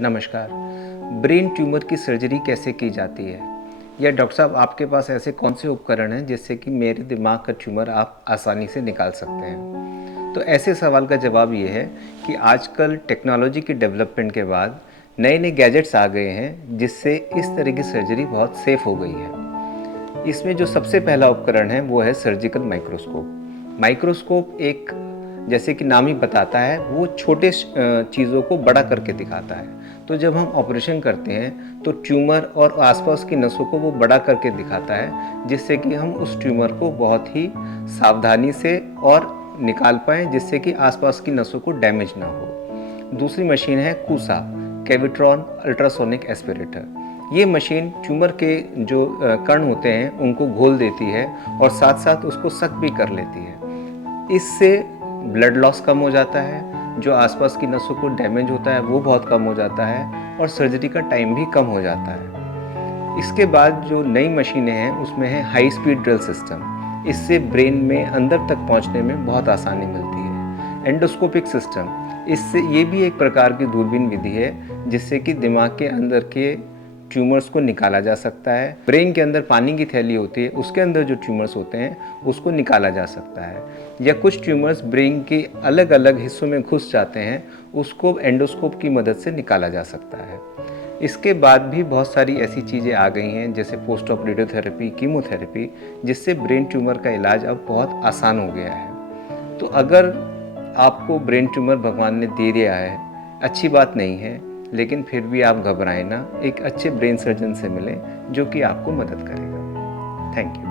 नमस्कार। Brain tumour की surgery कैसे की जाती है? या डॉक्टर साहब आपके पास ऐसे कौन से उपकरण हैं जिससे कि मेरे दिमाग का ट्यूमर आप आसानी से निकाल सकते हैं? तो ऐसे सवाल का जवाब ये है कि आजकल टेक्नोलॉजी की डेवलपमेंट के बाद नए-नए गैजेट्स आ गए हैं जिससे इस तरह की सर्जरी बहुत सेफ़ हो गई है। इसमें जो सबसे पहला उपकरण है वो है सर्जिकल माइक्रोस्कोप। माइक्रोस्कोप एक, जैसे कि नाम ही बताता है, वो छोटे चीज़ों को बड़ा करके दिखाता है। तो जब हम ऑपरेशन करते हैं तो ट्यूमर और आसपास की नसों को वो बड़ा करके दिखाता है, जिससे कि हम उस ट्यूमर को बहुत ही सावधानी से और निकाल पाएँ, जिससे कि आसपास की नसों को डैमेज ना हो। दूसरी मशीन है कूसा, कैविट्रॉन अल्ट्रासोनिक एस्पिरेटर। ये मशीन ट्यूमर के जो कण होते हैं उनको घोल देती है और साथ साथ उसको सक भी कर लेती है। इससे ब्लड लॉस कम हो जाता है, जो आसपास की नसों को डैमेज होता है वो बहुत कम हो जाता है और सर्जरी का टाइम भी कम हो जाता है। इसके बाद जो नई मशीनें हैं उसमें है हाई स्पीड ड्रिल सिस्टम। इससे ब्रेन में अंदर तक पहुंचने में बहुत आसानी मिलती है। एंडोस्कोपिक सिस्टम, इससे ये भी एक प्रकार की दूरबीन विधि है जिससे कि दिमाग के अंदर के ट्यूमर्स को निकाला जा सकता है। ब्रेन के अंदर पानी की थैली होती है, उसके अंदर जो ट्यूमर्स होते हैं उसको निकाला जा सकता है। या कुछ ट्यूमर्स ब्रेन के अलग अलग हिस्सों में घुस जाते हैं, उसको एंडोस्कोप की मदद से निकाला जा सकता है। इसके बाद भी बहुत सारी ऐसी चीज़ें आ गई हैं जैसे पोस्ट ऑप रेडियोथेरेपी, कीमोथेरेपी, जिससे ब्रेन ट्यूमर का इलाज अब बहुत आसान हो गया है। तो अगर आपको ब्रेन ट्यूमर भगवान ने दे दिया है, अच्छी बात नहीं है, लेकिन फिर भी आप घबराएं ना, एक अच्छे ब्रेन सर्जन से मिलें जो कि आपको मदद करेगा। Thank you.